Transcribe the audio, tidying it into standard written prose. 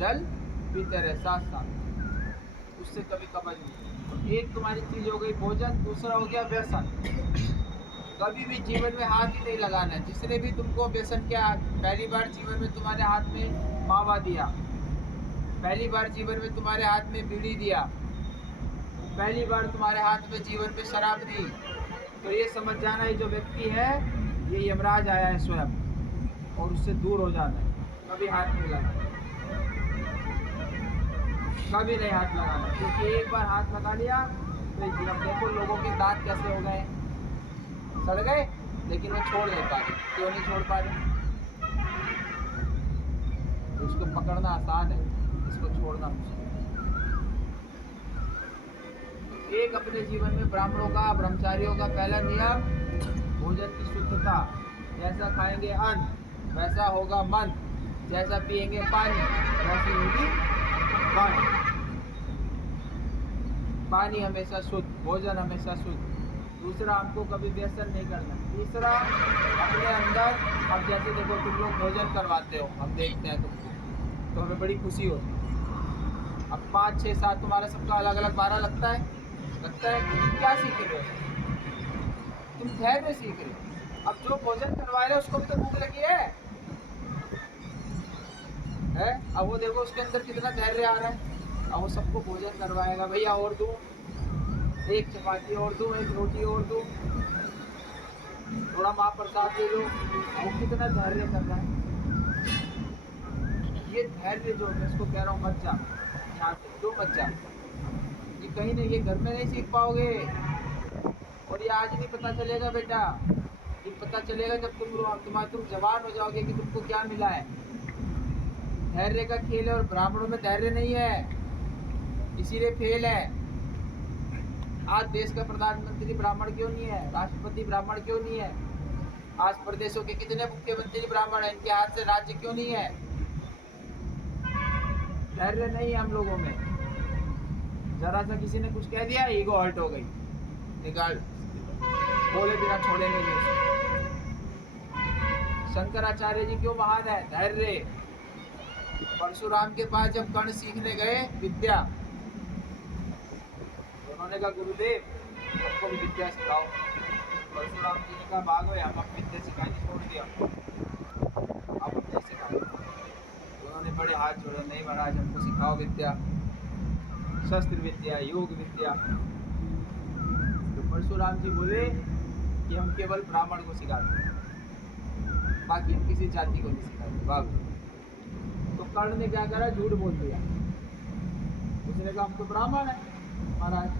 जल पीते रहे साथ साथ, उससे कभी कब्ज नहीं। एक तुम्हारी चीज हो गई भोजन, दूसरा हो गया व्यसन। कभी भी जीवन में हाथ ही नहीं लगाना है। जिसने भी तुमको व्यसन किया, पहली बार जीवन में तुम्हारे हाथ में मावा दिया, पहली बार जीवन में तुम्हारे हाथ में बीड़ी दिया, पहली बार तुम्हारे हाथ में जीवन में शराब दी, तो ये समझ जाना ये जो व्यक्ति है ये यमराज आया है स्वयं, और उससे दूर हो जाना है। कभी हाथ नहीं लगाना, कभी नहीं हाथ लगाना, क्योंकि एक बार हाथ लगा लिया तो अब देखो लोगों के दांत कैसे हो गए, सड़ गए, लेकिन वो छोड़ नहीं पा रहे। क्यों नहीं छोड़ पा रहे? तो उसको पकड़ना आसान है, इसको छोड़ना मुश्किल। एक अपने जीवन में ब्राह्मणों का, ब्रह्मचारियों का पहला नियम भोजन की शुद्धता। जैसा खाएंगे अन्न वैसा होगा मन, जैसा पिएंगे पानी वैसी होगी वाणी। पानी हमेशा शुद्ध, भोजन हमेशा शुद्ध। दूसरा, हमको कभी व्यसन नहीं करना। तीसरा, अपने अंदर, अब जैसे देखो तुम लोग भोजन करवाते हो, हम देखते हैं तुमको तो हमें बड़ी खुशी होती है। अब 5, 6, 7 तुम्हारा सबका अलग अलग 12 लगता है तुम क्या सीख रहे हो? तुम धैर्य सीख रहे हो। अब जो भोजन करवा रहे हो उसको भी तो भूख लगी है? अब वो देखो उसके अंदर कितना धैर्य आ रहा है। अब वो सबको भोजन करवाएगा, भैया और दूं, एक चपाती और दूं, एक रोटी और दूं, थोड़ा महाप्रसाद दे दो। वो कितना धैर्य कर रहा है। ये धैर्य जो मैं इसको कह रहा हूँ, मत जा यहाँ से, क्यों मत जा? ये कहीं नहीं, ये घर में नहीं सीख पाओगे, और ये आज नहीं पता चलेगा बेटा। ये पता चलेगा जब तुम जवान हो जाओगे कि तुमको क्या मिला है। धैर्य का खेल है, और ब्राह्मणों में धैर्य नहीं है, इसीलिए फेल है। आज देश का प्रधानमंत्री ब्राह्मण क्यों नहीं है? राष्ट्रपति ब्राह्मण क्यों नहीं है? आज प्रदेशों के कितने मुख्यमंत्री ब्राह्मण हैं? इनके हाथ से राज्य क्यों नहीं है? धैर्य नहीं है हम लोगों में। जरा सा किसी ने कुछ कह दिया, ईगो हर्ट हो गई, निकाल, बोले बिना छोड़ेंगे नहीं उसको। शंकराचार्य जी क्यों महान है? धैर्य। परशुराम के पास जब कर्ण सीखने गए विद्या, उन्होंने कहा गुरुदेव हमको भी विद्या सिखाओ। परशुराम जी ने कहा भागो, हम अब विद्या सिखानी छोड़ दिया, अब नहीं सिखाए। उन्होंने बड़े हाथ जोड़े, नहीं महाराज हमको सिखाओ विद्या, शस्त्र विद्या, योग विद्या। तो परशुराम जी बोले कि हम केवल ब्राह्मण को सिखाते हैं, बाकी हम किसी जाति को नहीं सिखाते, भागो। तो कर्ण ने क्या करा? झूठ बोल दिया। उसने कहा हम तो ब्राह्मण है महाराज।